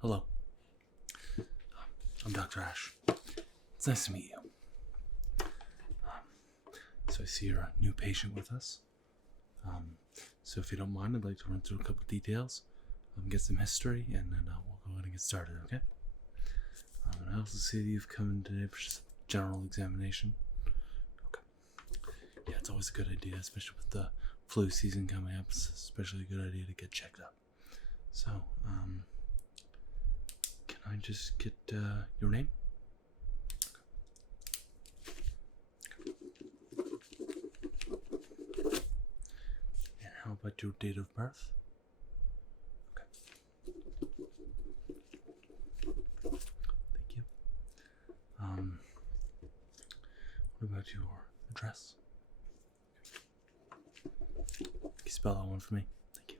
Hello. I'm Dr. Ash. It's nice to meet you. So I see you're a new patient with us. So if you don't mind, I'd like to run through a couple details, get some history, and then we'll go ahead and get started, okay? And I also see that you've come in today for just a general examination. Okay. Yeah, it's always a good idea, especially with the flu season coming up. It's especially a good idea to get checked up. So, can I just get your name? And how about your date of birth? Okay. Thank you. What about your address? Can you spell that one for me? Thank you.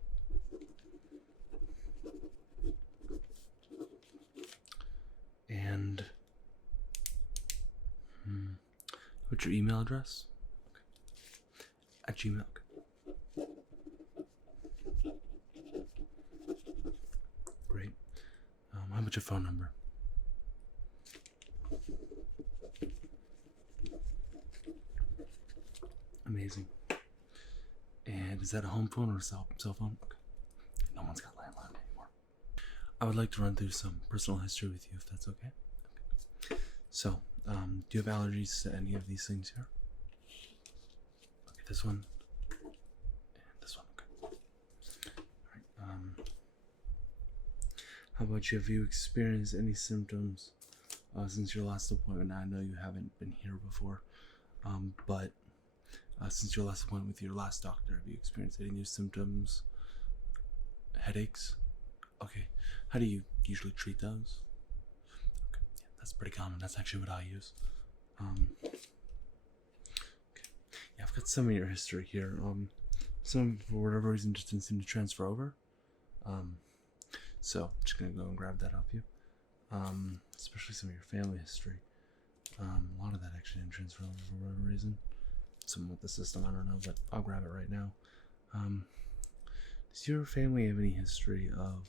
And what's your email address? Okay. At Gmail. Okay. Great. How about your phone number? Amazing. And is that a home phone or a cell phone? Okay. No one's got landline anymore. I would like to run through some personal history with you, if that's okay. Okay. So, do you have allergies to any of these things here? Okay, this one and this one. Okay. All right. How about you? Have you experienced any symptoms since your last appointment? I know you haven't been here before, but since your last appointment with your last doctor, have you experienced any new symptoms? Headaches? Okay. How do you usually treat those? Okay. Yeah, that's pretty common. That's actually what I use. Okay. Yeah, I've got some of your history here. Some, for whatever reason, just didn't seem to transfer over. So I'm just gonna go and grab that off you. Especially some of your family history. A lot of that actually didn't transfer over for whatever reason. Something with the system, I don't know, but I'll grab it right now. Does your family have any history of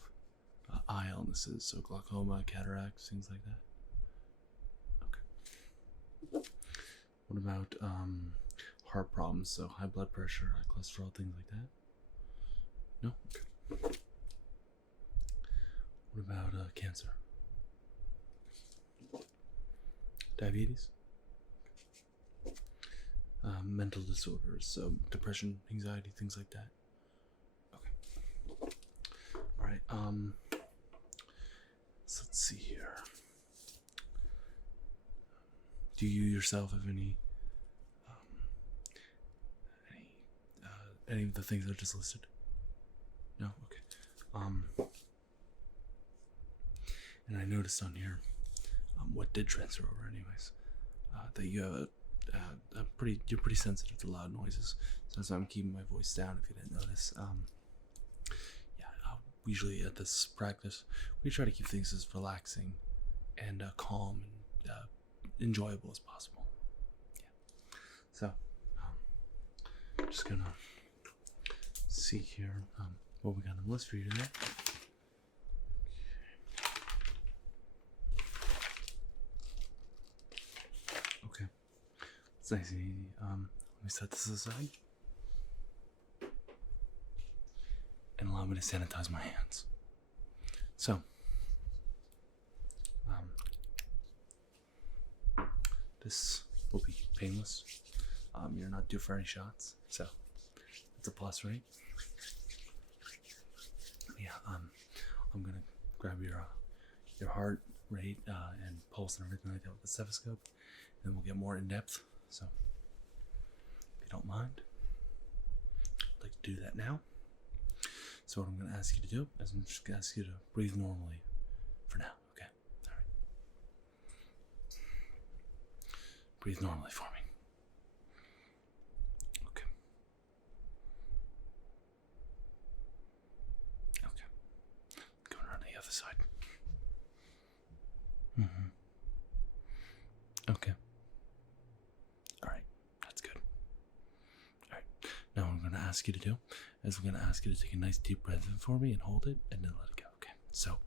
eye illnesses, so glaucoma, cataracts, things like that? Okay. What about heart problems, so high blood pressure, high cholesterol, things like that? No? Okay. What about cancer? Diabetes? Mental disorders, so depression, anxiety, things like that. Okay. All right. So let's see here. Do you yourself have any of the things I just listed? No. Okay. And I noticed on here, what did transfer over, anyways, that you have you're pretty sensitive to loud noises, so that's why I'm keeping my voice down. If you didn't notice, usually at this practice, we try to keep things as relaxing and calm and enjoyable as possible. Yeah. So, I'm just gonna see here what we got on the list for you today. Okay. It's nice and easy. Let me set this aside. And allow me to sanitize my hands. So, this will be painless. You're not due for any shots, so it's a plus, right? Yeah. I'm gonna grab your heart rate and pulse and everything like that with the stethoscope, and then we'll get more in depth. So, if you don't mind, I'd like to do that now. So what I'm going to ask you to do is I'm just going to ask you to breathe normally for now, okay? All right. Breathe normally for me. Okay. Okay. Going around the other side. Okay. All right. That's good. All right. Now what I'm going to ask you to do is I'm going to ask you to take a nice deep breath in for me and hold it and then let it go. Okay. So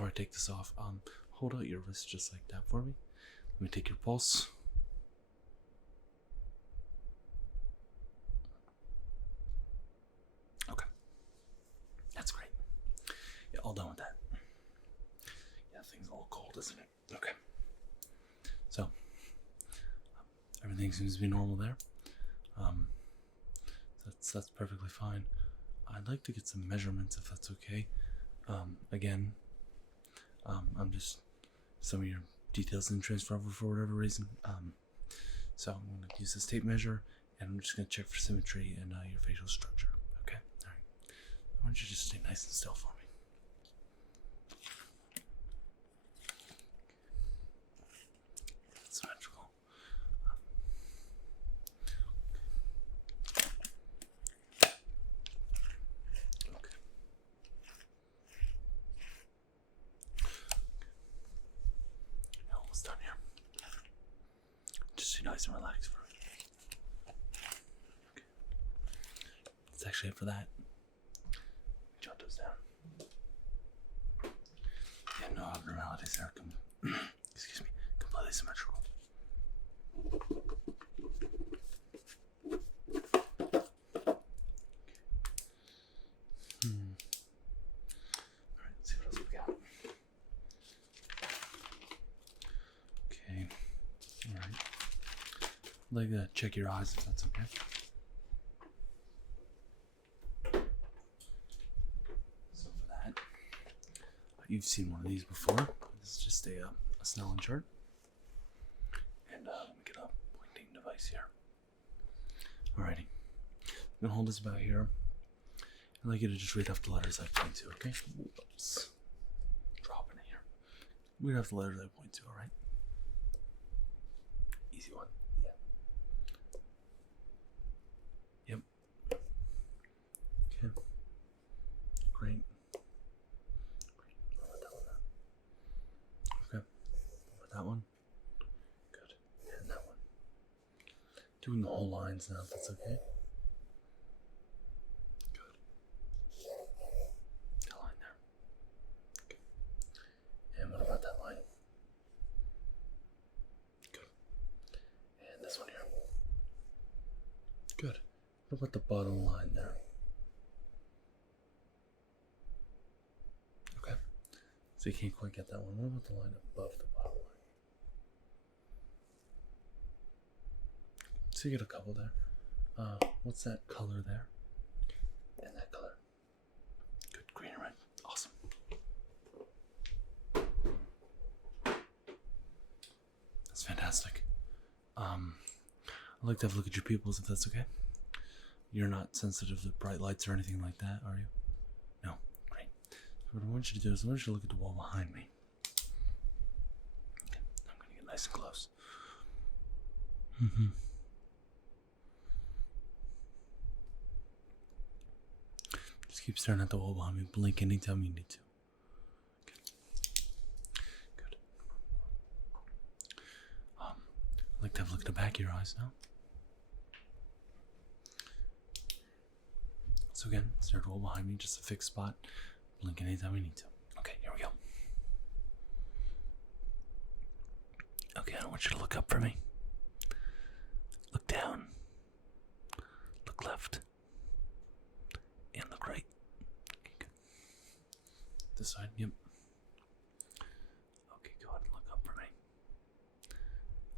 before I take this off, hold out your wrist just like that for me. Let me take your pulse. Okay. That's great. Yeah, all done with that. Yeah, thing's a little cold, isn't it? Okay. So, everything seems to be normal there. That's perfectly fine. I'd like to get some measurements if that's okay. Again, I'm just, some of your details didn't transfer over for whatever reason. So I'm going to use this tape measure, and I'm just going to check for symmetry and your facial structure. Okay? All right. Why don't you just stay nice and still for me? Symmetrical. Okay. Almost done here. Just stay nice and relaxed for me. Okay. That's actually it for that. Jot those down. Yeah, no abnormalities there. Excuse me. Completely symmetrical. Alright, let's see what else we got. Okay. Alright. I'd like to check your eyes if that's okay. So for that, you've seen one of these before. This is just a Snellen chart. And let me get a pointing device here. Alrighty. I'm gonna hold this about here. I'd like you to just read off the letters I point to, okay? Whoops. Dropping it here. Read off the letters I point to, alright? Easy one. Yeah. Yep. Okay. Great. What about that one now? Okay. What about that one? Good. And that one. Doing the whole lines now, if that's okay. What about that line? Good. And this one here. Good. What about the bottom line there? Okay. So you can't quite get that one. What about the line above the bottom line? So you get a couple there. What's that color there? And that color. Good. Green and red. Awesome. That's fantastic. I'd like to have a look at your pupils if that's okay. You're not sensitive to bright lights or anything like that, are you? No. Great. So what I want you to do is I want you to look at the wall behind me. Okay. I'm going to get nice and close. Just keep staring at the wall behind me. Blink anytime you need to. Good. I'd like to have a look at the back of your eyes now. So again, stare at the wall behind me, just a fixed spot. Blink anytime you need to. Okay, here we go. Okay, I want you to look up for me. Look down. Look left. And look right. Okay, good. This side, yep. Okay, go ahead and look up for me.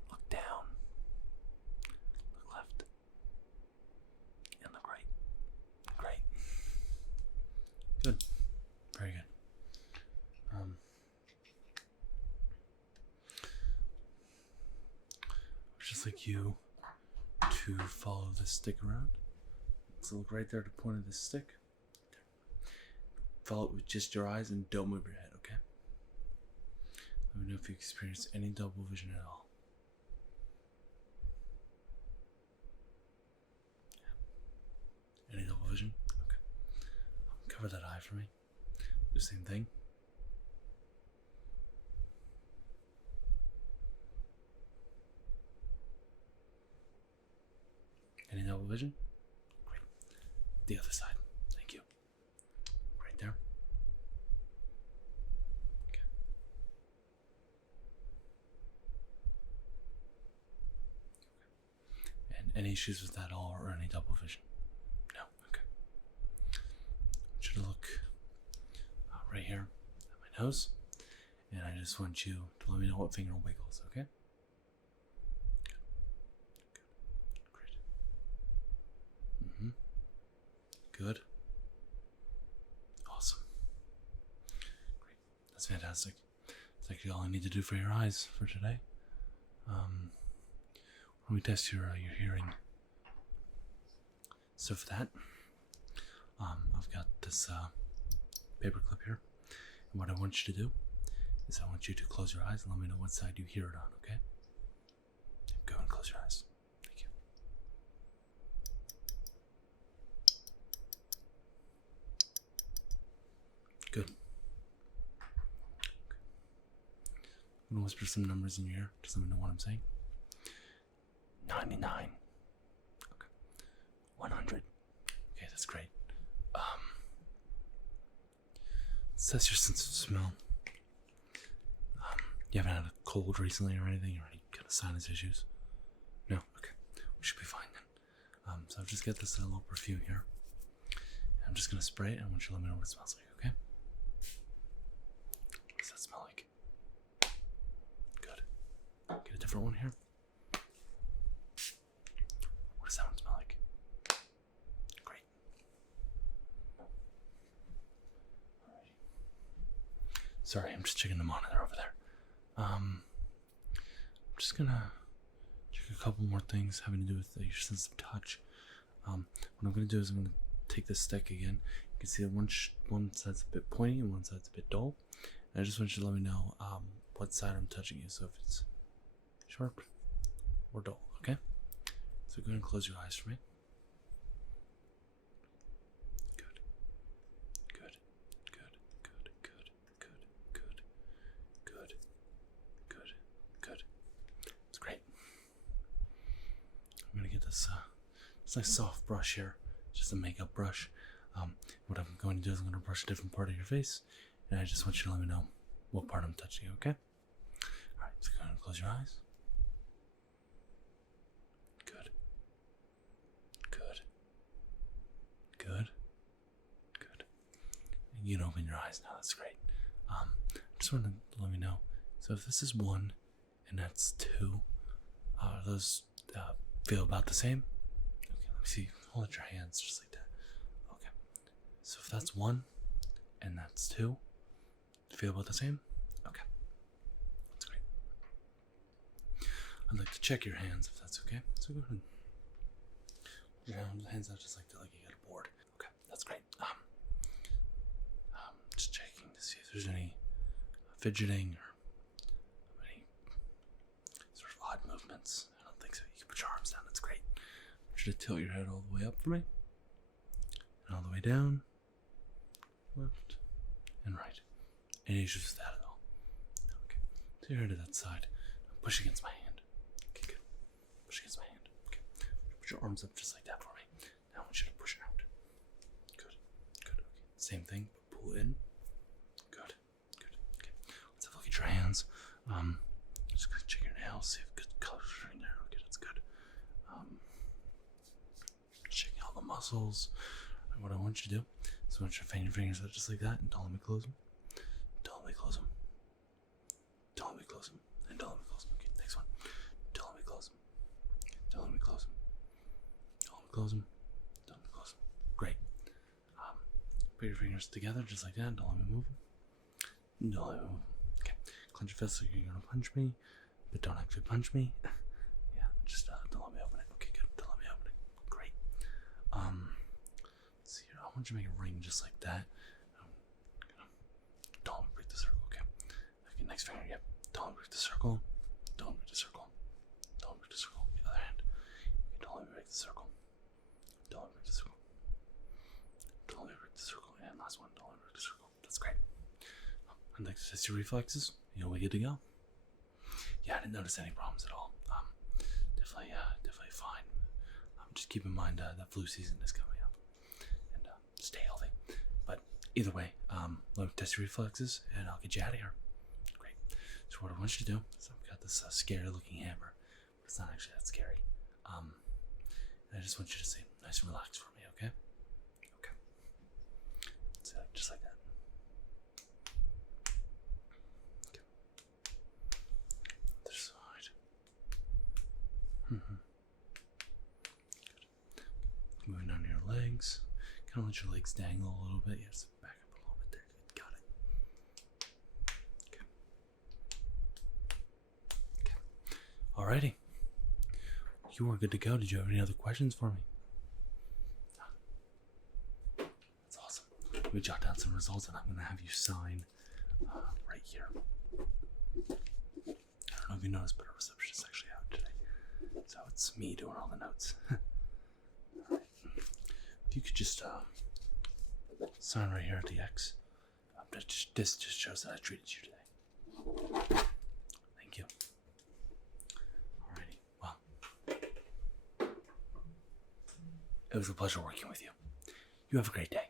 Look down. Look left. And look right. Great. Good. Very good. I'd just like you to follow this stick around. So look right there at the point of this stick. Follow it with just your eyes and don't move your head, okay? Let me know if you experience any double vision at all. Any double vision? Okay. Cover that eye for me. Do the same thing. Any double vision? Great. The other side. Thank you. Right there. Okay. any issues with that at all, or any double vision? No? Okay. I want you to look right here at my nose, and I just want you to let me know what finger wiggles, okay? Good. Great. Good. Awesome. Great. That's fantastic. That's actually all I need to do for your eyes for today. When we test your hearing. So for that, I've got this paper clip here, and what I want you to do is I want you to close your eyes and let me know what side you hear it on. Okay? Go and close your eyes. Thank you. Good. Okay. I'm gonna whisper some numbers in your ear. Just let me know what I'm saying. 99. Okay. 100. Okay, that's great. That's your sense of smell. You haven't had a cold recently or anything, or any kind of sinus issues? No? Okay. We should be fine then. So I've just got this little perfume here. And I'm just gonna spray it, and I want you to let me know what it smells like, okay? What does that smell like? Good. Get a different one here. What does that one smell like? Great. Alrighty. Sorry, I'm just checking the monitor over there. I'm just gonna check a couple more things having to do with your sense of touch. What I'm gonna do is I'm gonna take this stick again. You can see that one side's a bit pointy and one side's a bit dull. And I just want you to let me know what side I'm touching you. So if it's sharp or dull, okay? So go ahead and close your eyes for me. Good. Good. Good. Good. Good. Good. Good. Good. Good. Good. It's great. I'm gonna get this nice soft brush here, just a makeup brush. What I'm going to do is I'm going to brush a different part of your face, and I just want you to let me know what part I'm touching, okay? Alright, so go ahead and close your eyes. Good. Good. Good. Good. You can open your eyes now, that's great. Just want to let me know. So if this is 1 and that's 2, those feel about the same? Okay, let me see. Hold out your hands just like that. Okay. So if that's 1 and that's 2, feel about the same? Okay. That's great. I'd like to check your hands if that's okay. So go ahead and hold your hands out just like that, like you got a board. Okay, that's great. Just checking to see if there's any fidgeting or any sort of odd movements. I don't think so. You can put your arms down. That's great. I want you to tilt your head all the way up for me. And all the way down. Left and right. Any issues with that at all? Okay. So your head to that side. Now push against my hand. Okay, good. Push against my hand. Okay. Put your arms up just like that for me. Now I want you to push out. Good. Good. Okay. Same thing, but pull in. Good. Good. Okay. Let's have a look at your hands. Just gonna check your nails, see if good colors are in there. Okay, that's good. Checking all the muscles. And what I want you to do is I want you to fan your fingers out just like that and don't let me close them. Don't let me close them. Don't let me close them. And don't let me close them. Okay, next one. Don't let me close them. Don't let me close them. Don't let me close them. Don't let me close them. Great. Put your fingers together just like that. Don't let me move them. Don't let me move them. Okay. Clench your fist like you're gonna punch me, but don't actually punch me. Yeah, just don't let me open it. Okay, good. Don't let me open it. Great. Let's see here. I want you to make a ring just like that. Don't let me break the circle. Okay. Okay. Next finger. Yep. Don't let me break the circle. Don't let me break the circle. Don't let me break the circle. The other hand. Okay, don't let me break the circle. Don't let me break the circle. Don't let me break the circle. And last one. Don't let me break the circle. That's great. I'd like to test your reflexes. You'll be good to go. Yeah, I didn't notice any problems at all. Definitely fine. Just keep in mind that flu season is coming up, and stay healthy. But either way, let me test your reflexes, and I'll get you out of here. Great. So what I want you to do is I've got this scary-looking hammer, but it's not actually that scary. I just want you to stay nice and relaxed for me, okay? Okay. So, just like that. Okay. Other side. Mm-hmm. Good. Moving on your legs. Kind of let your legs dangle a little bit. Yes, back up a little bit there. Good. Got it. Okay. Alrighty. You are good to go. Did you have any other questions for me? That's awesome. Let me jot down some results and I'm going to have you sign right here. I don't know if you noticed, but our receptionist is actually out today. So it's me doing all the notes. Alright. If you could just sign right here at the X. This just shows that I treated you today. Thank you. Alrighty. Well, it was a pleasure working with you. You have a great day.